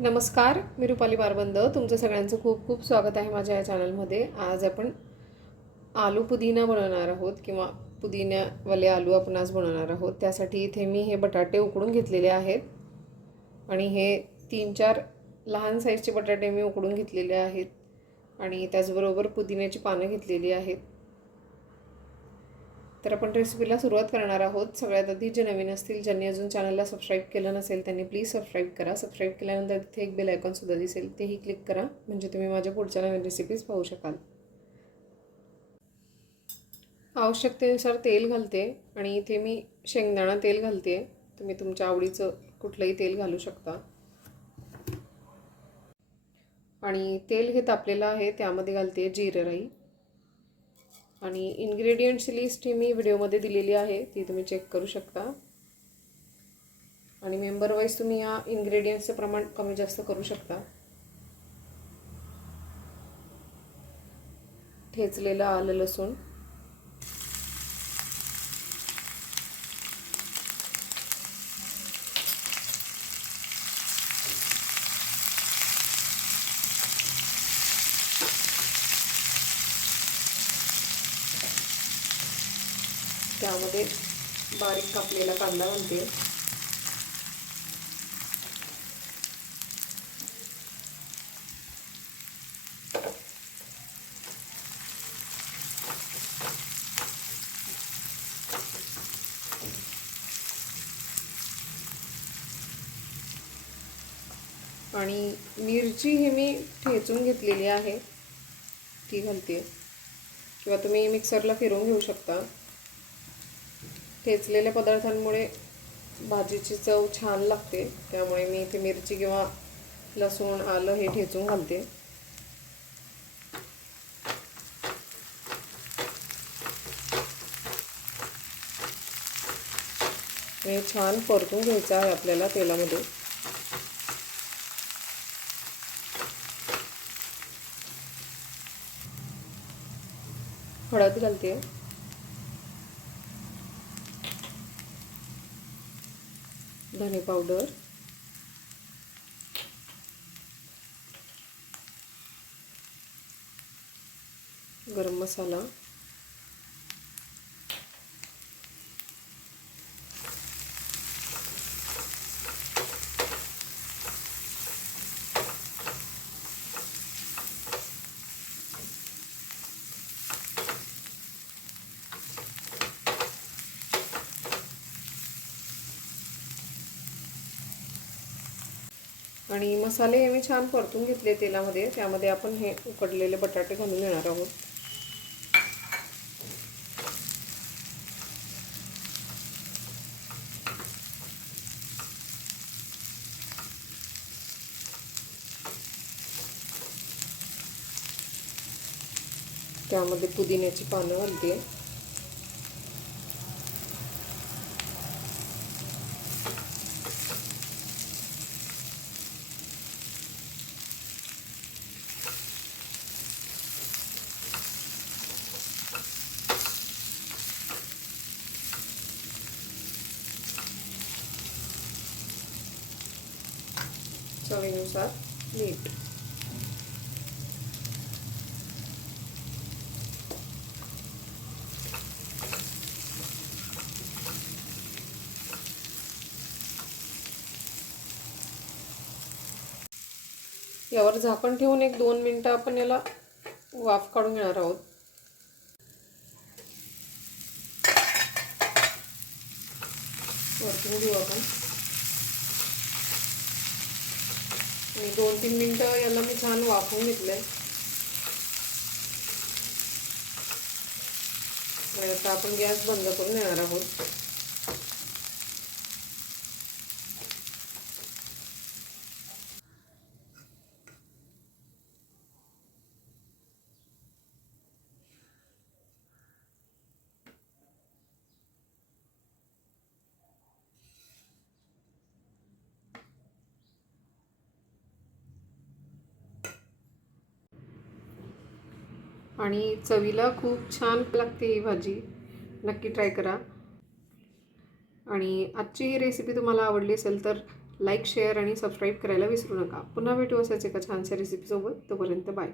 नमस्कार, मी रुपाली बारबंद. तुमचं सगळ्यांचं खूप खूप स्वागत आहे माझ्या या चॅनलमध्ये. आज आपण आलू पुदिना बनवणार आहोत किंवा पुदिन्यावाले आलू आपण आज बनवणार आहोत. त्यासाठी इथे मी हे बटाटे उकडून घेतलेले आहेत आणि हे 3-4 लहान साईजचे बटाटे मी उकडून घेतलेले आहेत आणि त्याचबरोबर पुदिन्याची पानं घेतलेली आहेत. तर आपण रेसिपीला सुरुवात करणार आहोत. सगळ्यात आधी जे नवीन असतील, ज्यांनी अजून चॅनलला सबस्क्राईब केलं नसेल त्यांनी प्लीज सबस्क्राईब करा. सबस्क्राईब केल्यानंतर तिथे एक बेल आयकॉनसुद्धा दिसेल, तेही क्लिक करा म्हणजे तुम्ही माझ्या पुढच्या नवीन रेसिपीज पाहू शकाल. आवश्यकतेनुसार तेल घालते आणि इथे मी शेंगदाणा तेल घालते. तुम्ही तुमच्या आवडीचं कुठलंही तेल घालू शकता. आणि तेल हे तापलेलं आहे, त्यामध्ये घालते जिरे राई. आणि इन्ग्रेडियंट्स लिस्ट ही मी व्हिडिओमध्ये दिलेली आहे, ती तुम्ही चेक करू शकता. आणि मेंबर वाईज तुम्ही या इन्ग्रेडियंट्सचं प्रमाण कमी जास्त करू शकता. ठेचलेलं आलं लसूण, त्यामध्ये बारीक कापलेला कांदा घालते. आणि मिरची ही मी ठेचून घेतलेली आहे, ती घालते. किंवा तुम्ही मिक्सरला फिरवून घेऊ शकता. ठेचलेल्या पदार्थांमुळे भाजीची चव छान लागते, त्यामुळे मी इथे मिरची किंवा लसूण आलं हे ठेचून घालते. हे छान परतून घ्यायचं आहे आपल्याला तेलामध्ये. हळद घालते. धने पावडर, गरम मसाला, आणि मसाले हे मी छान परतून घेतले तेलामध्ये. त्यामध्ये आपण हे उकडलेले बटाटे घालून घेणार आहोत. त्यामध्ये पुदिन्याची पानं घालते. चवीनुसार मीठ. यावर झाकण ठेवून 1-2 मिनिटं आपण याला वाफ काढून घेणार आहोत. वरतून घेऊ आपण. आणि 2-3 मिनिटं याला मी छान वाफवून घेतलंय. आता आपण गॅस बंद करून येणार आहोत. आणि चवीला खूप छान लागते ही भाजी, नक्की ट्राय करा. आणि आजची ही रेसिपी तुम्हाला आवडली असेल तर लाईक शेअर आणि सबस्क्राईब करायला विसरू नका. पुन्हा भेटू असाच एका छानशा रेसिपीसोबत. तोपर्यंत बाय.